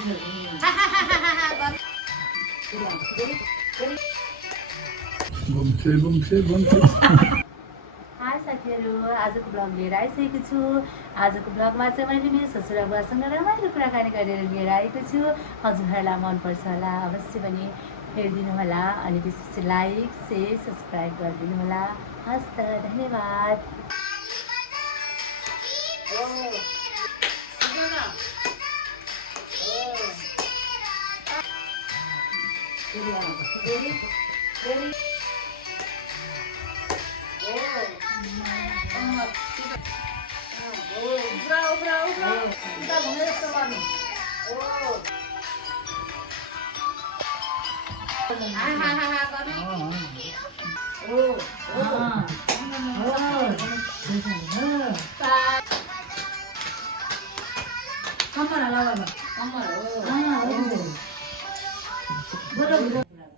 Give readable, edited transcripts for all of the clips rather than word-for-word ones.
High साथीहरू, आजको blog लिएर आइसकेको छु। आजको ब्लगमा चाहिँ मैले मेरो ससुरा बुवासँग रमाइलो कुराकानी गरेर लिएर आएको छु। हजुरहरूलाई मनपर्छ होला, अवश्य पनि हेरिदिनु होला अनि विशेष लाइक शेयर सब्सक्राइब गरिदिनु होला। हस् त, धन्यवाद।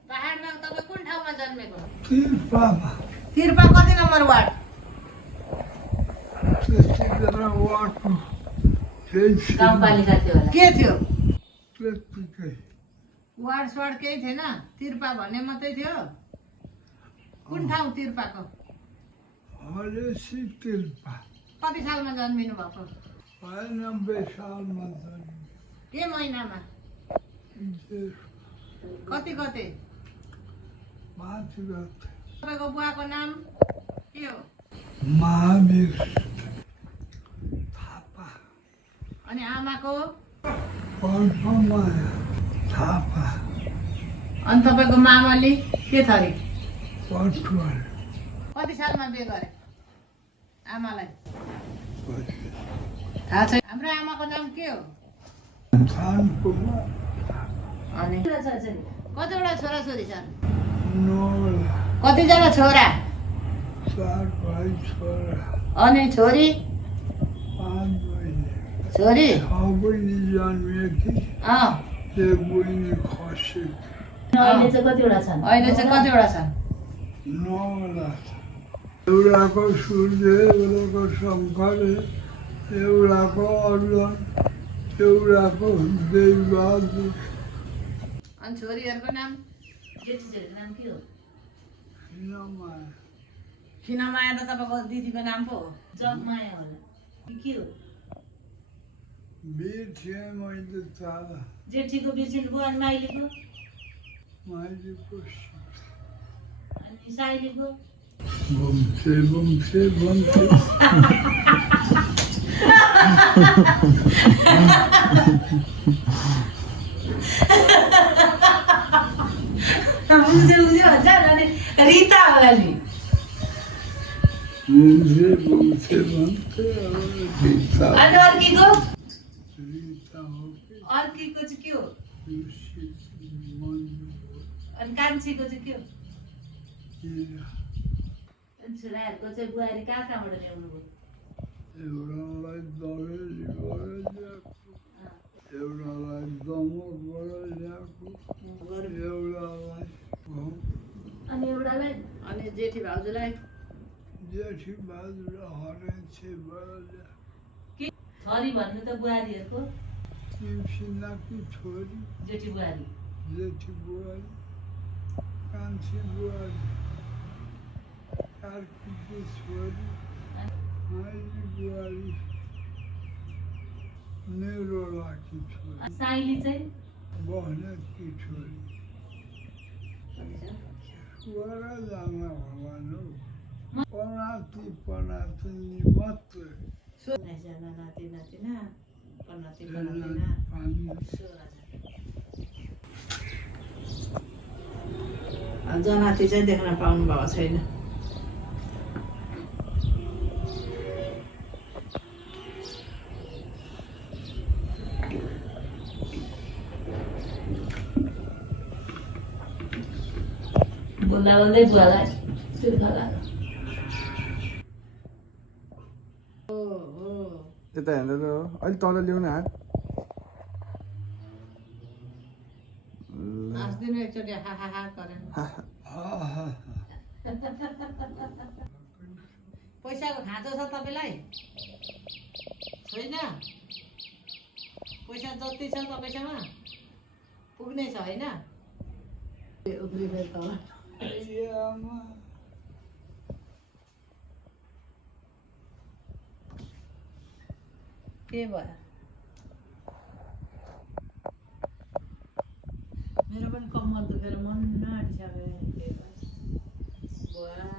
पहाडमा तपाईँ कुन ठाउँमा जन्मेको? तिर्पा कति नम्बर वार्ड? गाउँपालिका थियो होला। के थियो? वार्ड स्वार्ड केही थिएन, तिर्पा भन्ने मात्रै थियो। कुन ठाउँ तिर्पाको? कति सालमा जन्मिनु भएको? 90 सालमा जन्मेँ। के महिनामा? कति गते? 5 गते। तपाईँको बुवाको नाम के हो? महावीर थापा। अनि आमाको? पर्फमाया थापा। अनि तपाईँको मामली के थरी? पटुवाल। कति सालमा बिहे गरे आमालाई? थाहा छैन। हाम्रो आमाको नाम के हो? खानकुमार। अनि कतिवटा छोराछोरी छन्? 9 कतिजना छोरा? 4 भाइ छोरा। अनि छोरी? 5 बहिनी। छोरी? 6 बहिनी जन्मेकी। अँ। 1 बहिनी खसी। अहिले चाहिँ कतिवटा छन्? अहिले चाहिँ कतिवटा छन्? 9 एउटाको सूर्य, एउटाको शङ्कर, एउटाको अर्जुन, एउटाको देवबहादुर। अनि छोरीहरूको नाम? जेठीहरूको नाम के हो? हिनमाया। खिनमाया त तपाईँको दिदीको नाम पो हो। जगमाया होला के हो? वीर थिएँ मैले तारा। जेठीको बिर्सिनु भयो अनि माइलीको? माइलीको अनि साइलीको? घुम्छे। बुझ्यो भन्छ अनि रिता होला नि। घुम्छे भन्थे। अनि अर्कीको? रिता हो कि अर्कीको चाहिँ के हो? अनि कान्छीको चाहिँ के हो? अनि छोराहरूको चाहिँ बुहारी कहाँबाट ल्याउनु भयो? एउटालाई दहेजबाट ल्याएको, एउटालाई दमकबाट ल्याएको, एउटालाई अनि एउटालाई? अनि जेठी भाउजूलाई? जेठी बहादुर हरेछेबाट ल्याएको। के छोरी भन्नु त बुहारीहरूको? सिन्नाकी छोरी, जेठी बुहारी। जेठी बुहारी, कान्छी बुहारी, कार्कीकी छोरी, माइली बुहारी, मेरो लाकी छोरी, साइली चाहिँ? बहनेतकी छोरी। वरा जाना भगवान हो, पनाती मात्र। नातिना नातिना पनाती पनातिना पानी 16 जनाती चाहिँ देख्न पाउनु भएको छैन। बोल्दा बोल्दै बुवालाई तिर्खा लाग्यो। यता हेर्नु अलि तल ल्याउनु हात। हाँस्दिनु एकचोटि हा हा हा गरेर। पैसाको खाँचो छ तपाईँलाई? छैन? पैसा जति छ तपाईँसँग पुग्ने छ होइन उफ्रिँदै तल ए आमा के भयो मेरो पनि कम्मर दुखेर मन आँटिसक्यो के भयो बुवा